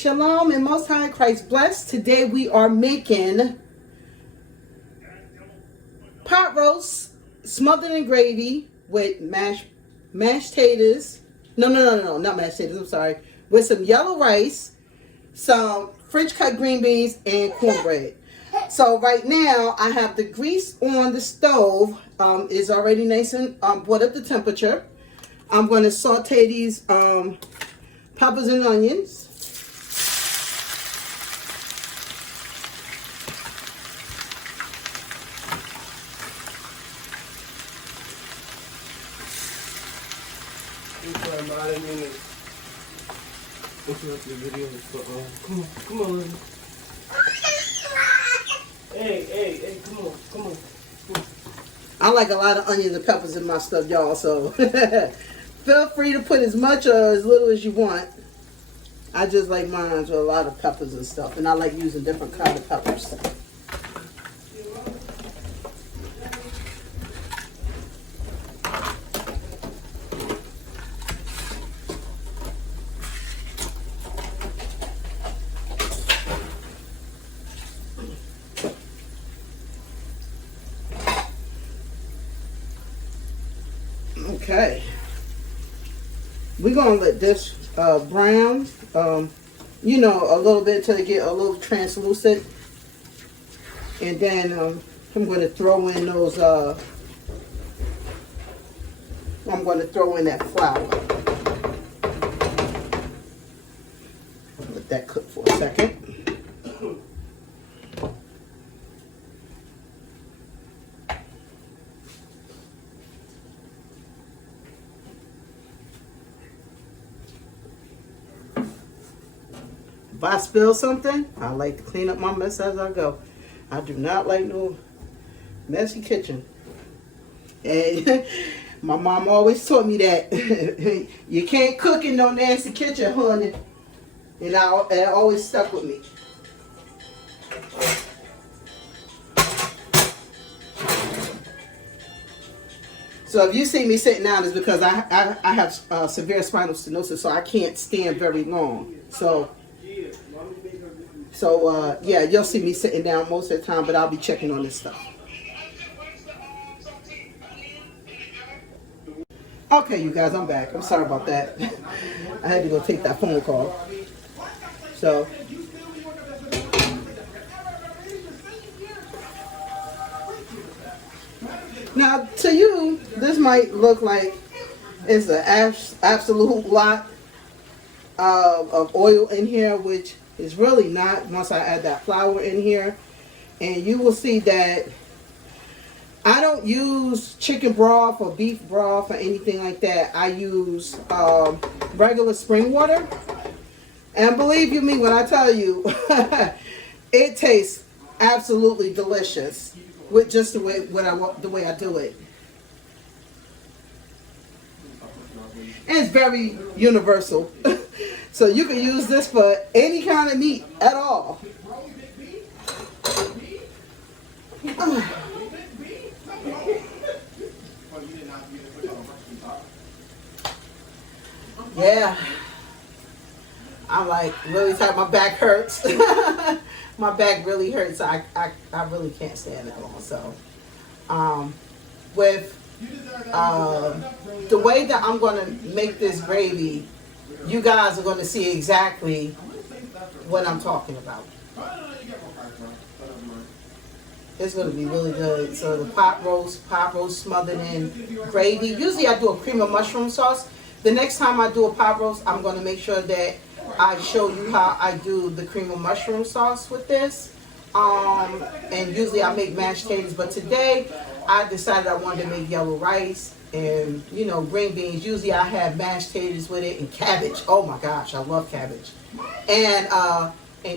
Shalom and Most High Christ bless. Today we are making pot roast smothered in gravy with mashed taters. No, not mashed taters. I'm sorry. With some yellow rice, some French cut green beans, and cornbread. So right now I have the grease on the stove. Is already nice and brought up the temperature. I'm going to saute these peppers and onions. Come on. Hey, come on. I like a lot of onions and peppers in my stuff, y'all, so feel free to put as much or as little as you want. I just like mine with a lot of peppers and stuff, and I like using different kind of peppers. Okay, we're gonna let this brown, a little bit until it get a little translucent, and then I'm going to throw in those. I'm going to throw in that flour. Let that cook for a second. If I spill something, I like to clean up my mess as I go. I do not like no messy kitchen. And my mom always taught me that you can't cook in no nasty kitchen, honey. And it always stuck with me. So if you see me sitting down, it's because I have severe spinal stenosis, so I can't stand very long. So yeah, you'll see me sitting down most of the time, but I'll be checking on this stuff. Okay, you guys, I'm back. I'm sorry about that. I had to go take that phone call. So, now to you, this might look like it's an absolute lot of oil in here, which is really not once I add that flour in here. And you will see that I don't use chicken broth or beef broth or anything like that. I use regular spring water. And believe you me when I tell you, it tastes absolutely delicious with just the way I do it. And it's very universal. So you can use this for any kind of meat at all. Yeah. I'm like really tired. My back hurts. My back really hurts. I really can't stand that long. So with the way that I'm going to make this gravy, you guys are going to see exactly what I'm talking about. It's going to be really good. So the pot roast smothered in gravy. Usually I do a cream of mushroom sauce. The next time I do a pot roast, I'm going to make sure that I show you how I do the cream of mushroom sauce with this. And usually I make mashed potatoes, but today I decided I wanted to make yellow rice and green beans. Usually I have mashed potatoes with it and cabbage. Oh my gosh, I love cabbage. And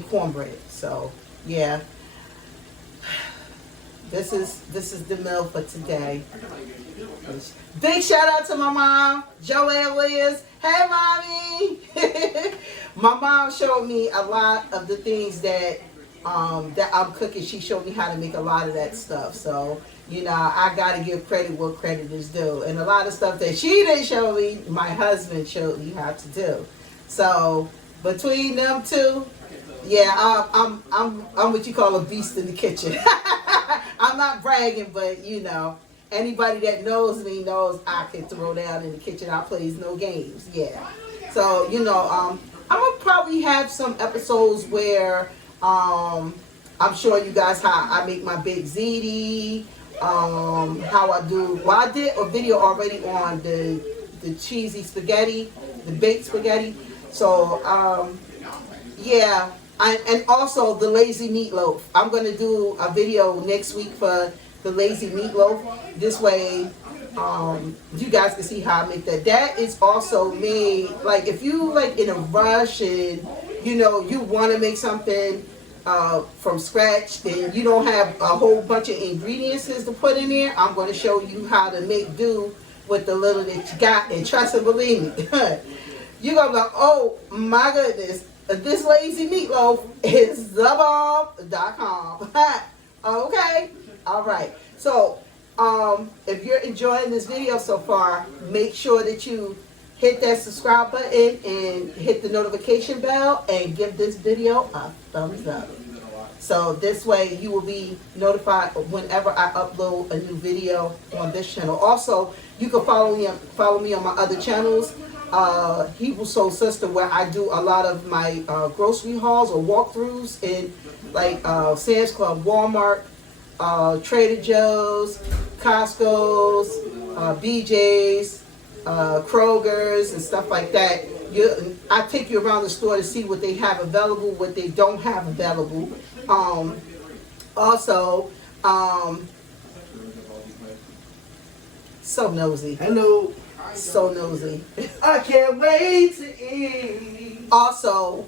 cornbread. So yeah, this is the meal for today. Big shout out to my mom, Joanne Williams. Hey mommy. My mom showed me a lot of the things that I'm cooking. She showed me how to make a lot of that stuff. So I got to give credit where credit is due. And a lot of stuff that she didn't show me, my husband showed me how to do. So between them two, yeah, I'm what you call a beast in the kitchen. I'm not bragging, but you know, anybody that knows me knows I can throw down in the kitchen. I plays no games. Yeah. So you know, I'm gonna probably have some episodes where I'm showing you guys how I make my baked ziti. How I do. Well, I did a video already on the cheesy spaghetti, the baked spaghetti. So yeah, and also the lazy meatloaf. I'm gonna do a video next week for the lazy meatloaf. This way, you guys can see how I make that. That is also made like if you like in a rush and you know you want to make something from scratch and you don't have a whole bunch of ingredients to put in there. I'm going to show you how to make do with the little that you got, and trust and believe me, you're gonna be like, oh my goodness, this lazy meatloaf is thebomb.com. Okay, all right. So if you're enjoying this video so far, make sure that you hit that subscribe button and hit the notification bell and give this video a thumbs up. So this way you will be notified whenever I upload a new video on this channel. Also, you can follow me on my other channels. Hebrew Soul Sister, where I do a lot of my grocery hauls or walkthroughs in like Sam's Club, Walmart, Trader Joe's, Costco's, BJ's, Kroger's, and stuff like that. I take you around the store to see what they have available, what they don't have available. Also, so nosy. Hello. So nosy. I can't wait to eat. Also,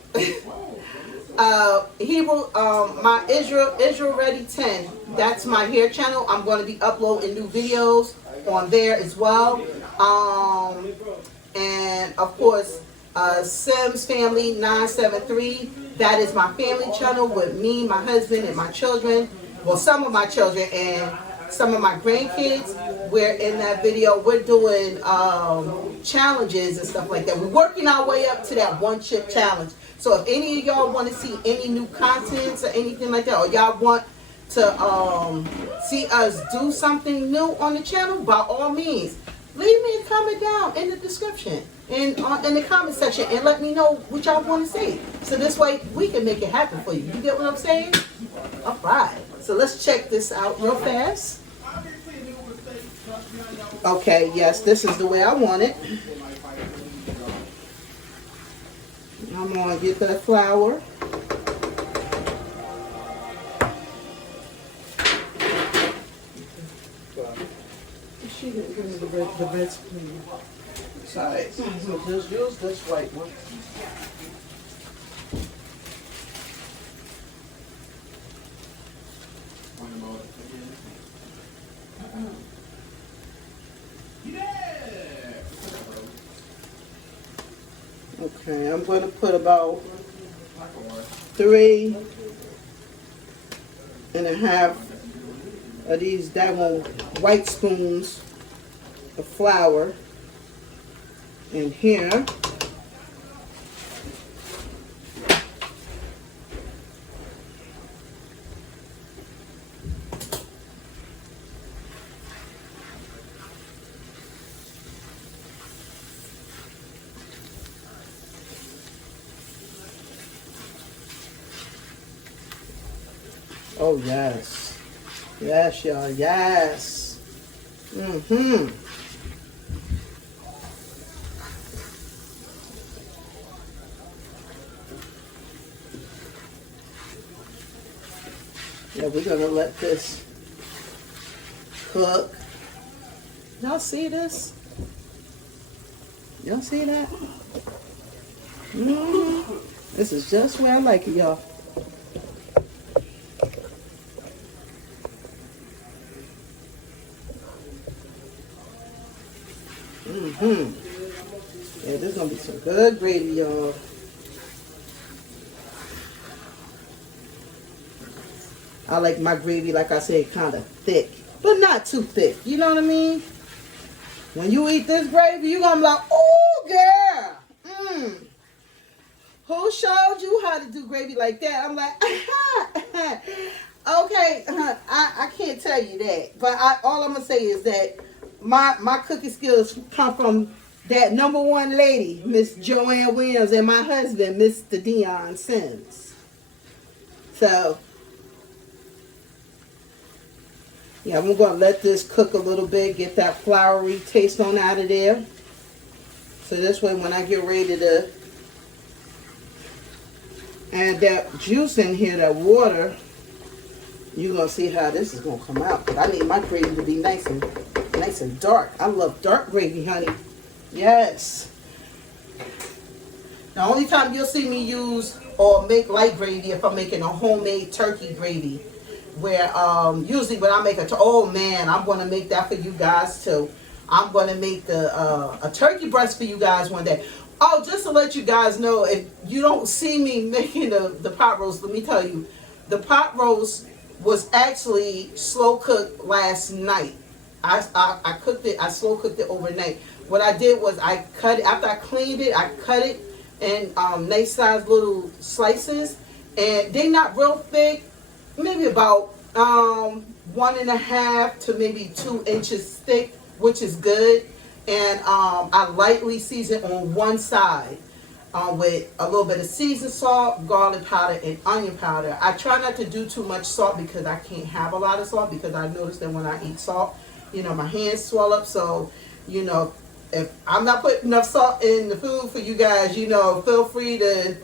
Hebrew, my Israel Ready 10. That's my hair channel. I'm going to be uploading new videos on there as well. And of course, Sims Family 973. That is my family channel with me, my husband, and my children. Well, some of my children and some of my grandkids. We're in that video. We're doing challenges and stuff like that. We're working our way up to that one chip challenge. So if any of y'all want to see any new contents or anything like that, or y'all want to see us do something new on the channel, by all means, leave me a comment down in the description and in the comment section and let me know what y'all want to see. So this way we can make it happen for you. You get what I'm saying? All right. So let's check this out real fast. Okay, yes, this is the way I want it. I'm going to get that flour. She didn't give me the recipe. Sorry. Just use this white one. Okay, I'm going to put about 3.5 of these daggone white spoons of flour in here. Oh, yes. Yes, y'all. Yes. Mm-hmm. Yeah, we're going to let this cook. Y'all see this? Y'all see that? Mm-hmm. This is just where I like it, y'all. Yeah, there's gonna be some good gravy, y'all. I like my gravy, like I said, kind of thick, but not too thick. You know what I mean? When you eat this gravy, you're gonna be like, oh, girl. Who who showed you how to do gravy like that? I'm like, okay, I can't tell you that. But all I'm going to say is that my cooking skills come from that number one lady, Miss Joanne Williams, and my husband, Mr. Dion Sims. So, yeah, I'm going to let this cook a little bit, get that floury taste on out of there. So this way when I get ready to add that juice in here, that water, you're going to see how this is going to come out. But I need my gravy to be nice and dark. I love dark gravy, honey. Yes. The only time you'll see me use or make light gravy if I'm making a homemade turkey gravy. Where usually when I make oh man, I'm going to make that for you guys too. I'm going to make a turkey breast for you guys one day. Oh, just to let you guys know, if you don't see me making the pot roast, let me tell you, the pot roast was actually slow cooked last night. I cooked it, I slow cooked it overnight. What I did was I cut it, after I cleaned it, I cut it in nice sized little slices. And they're not real thick, maybe about 1.5 to maybe 2 inches thick, which is good. And I lightly season on one side with a little bit of seasoned salt, garlic powder, and onion powder. I try not to do too much salt because I can't have a lot of salt, because I notice that when I eat salt, you know, my hands swell up. So, you know, if I'm not putting enough salt in the food for you guys, you know, feel free to,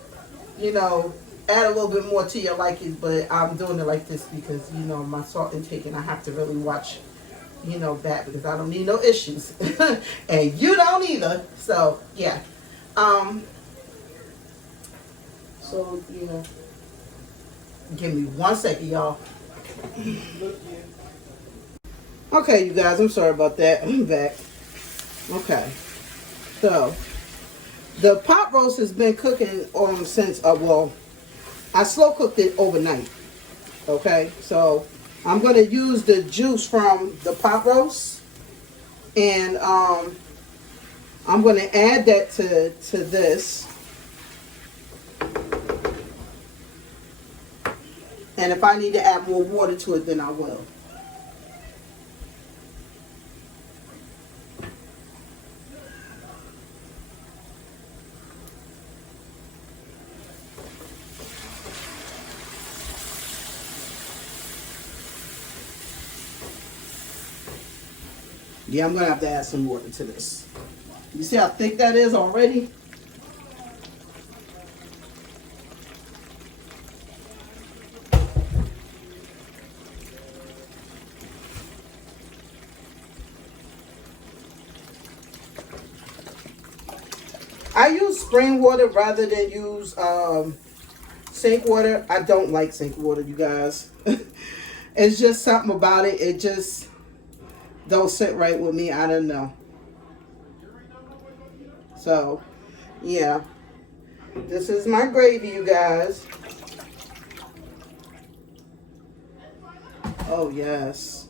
you know, add a little bit more to your liking. But I'm doing it like this because, you know, my salt intake, and I have to really watch, you know, that, because I don't need no issues. And you don't either. So, yeah. So, yeah. Give me 1 second, y'all. Okay, you guys, I'm sorry about that. I'm back. Okay. So, the pot roast has been cooking since, well, I slow cooked it overnight. Okay, so I'm going to use the juice from the pot roast, and I'm going to add that to this. And if I need to add more water to it, then I will. Yeah, I'm going to have to add some water to this. You see how thick that is already? I use spring water rather than use sink water. I don't like sink water, you guys. It's just something about it. It just don't sit right with me. I don't know. So, yeah. This is my gravy, you guys. Oh, yes.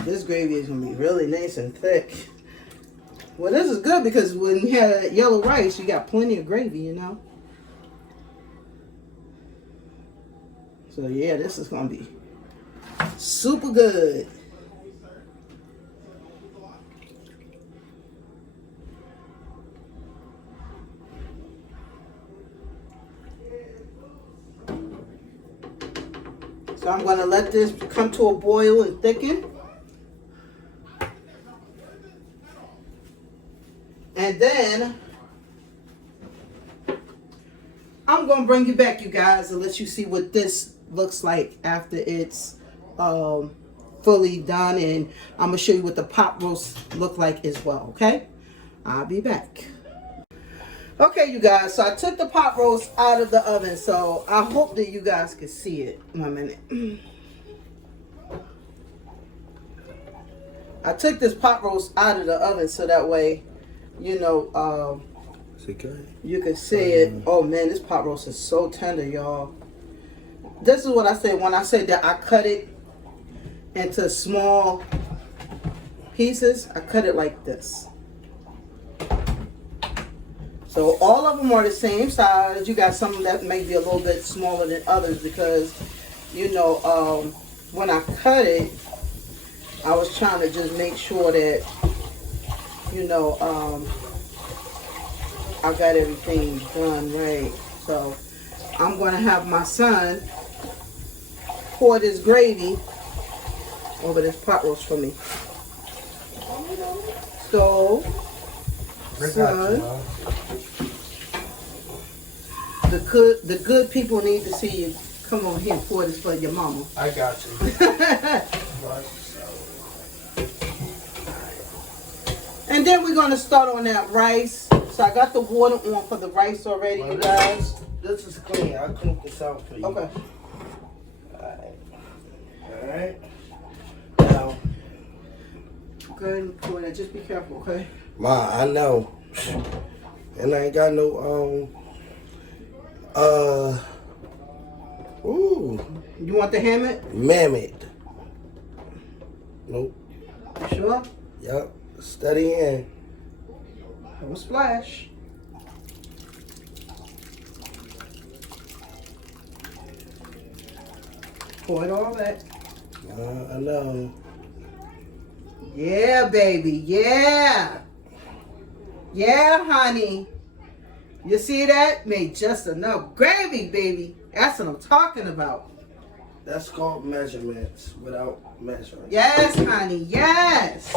This gravy is going to be really nice and thick. Well, this is good because when you have yellow rice, you got plenty of gravy, you know. So, yeah, this is going to be super good. So I'm going to let this come to a boil and thicken. And then I'm going to bring you back, you guys, and let you see what this looks like after it's fully done. And I'm going to show you what the pot roast look like as well, okay? I'll be back. Okay, you guys, so I took the pot roast out of the oven, so I hope that you guys can see it. 1 minute. I took this pot roast out of the oven so that way, you know, you can see it. Oh man, this pot roast is so tender, y'all. This is what I say when I say that I cut it into small pieces, I cut it like this. So all of them are the same size. You got some that may be a little bit smaller than others because, you know, when I cut it, I was trying to just make sure that, you know, I got everything done right. So I'm going to have my son pour this gravy over this pot roast for me. So, son, the good people need to see you. Come on here and pour this for your mama. I got you. And then we're going to start on that rice. So I got the water on for the rice already, you guys. This is clean. I'll clean this out for you. Okay. Alright. Now, Go ahead and pour that. Just be careful, okay? Ma, I know. And I ain't got no, ooh. You want the hammock? Mammoth. Nope. You sure? Yep. Steady in. Have a splash. Pour it all that. I know. Yeah, baby. Yeah. Yeah, honey. You see that? Made just enough gravy, baby. That's what I'm talking about. That's called measurements without measuring. Yes, honey. Yes.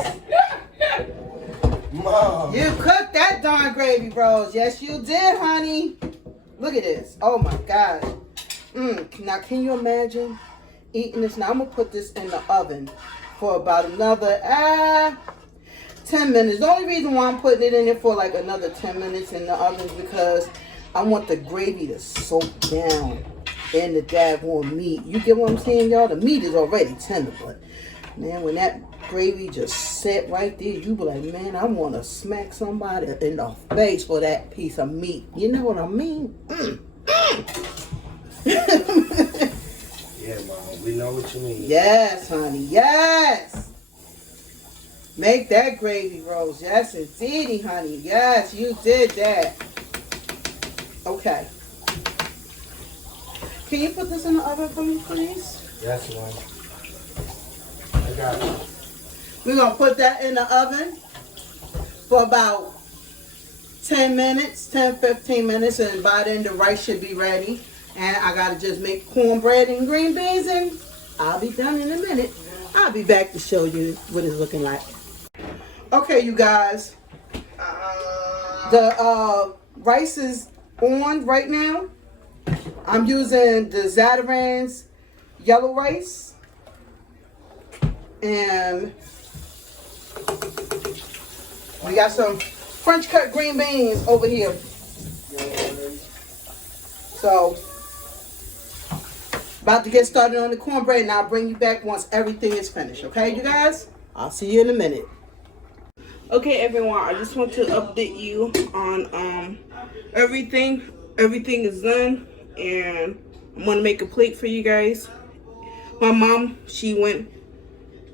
Mom. You cooked that darn gravy, bros. Yes, you did, honey. Look at this. Oh, my gosh. Now, can you imagine eating this? Now, I'm going to put this in the oven for about another 10 minutes. The only reason why I'm putting it in there for like another 10 minutes in the oven is because I want the gravy to soak down in the daggone meat. You get what I'm saying, y'all? The meat is already tender, but man, when that gravy just sit right there, you be like, man, I want to smack somebody in the face for that piece of meat. You know what I mean? Yeah, Mom, we know what you mean. Yes, honey, yes. Make that gravy rolls. Yes, indeedy, honey. Yes, you did that. Okay. Can you put this in the oven for me, please? Yes, Mom. I got it. We're going to put that in the oven for about 10 minutes, 10, 15 minutes, and by then the rice should be ready. And I got to just make cornbread and green beans, and I'll be done in a minute. I'll be back to show you what it's looking like. Okay, you guys. The rice is on right now. I'm using the Tenderest yellow rice. And we got some French cut green beans over here. So, about to get started on the cornbread, and I'll bring you back once everything is finished. Okay, you guys? I'll see you in a minute. Okay, everyone, I just want to update you on everything. Everything is done, and I'm going to make a plate for you guys. My mom, she went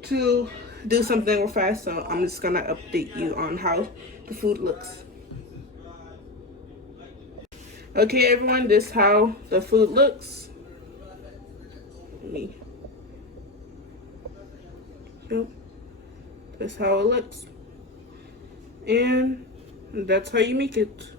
to do something real fast, so I'm just going to update you on how the food looks. Okay, everyone, this is how the food looks. Yep. That's how it looks. And that's how you make it.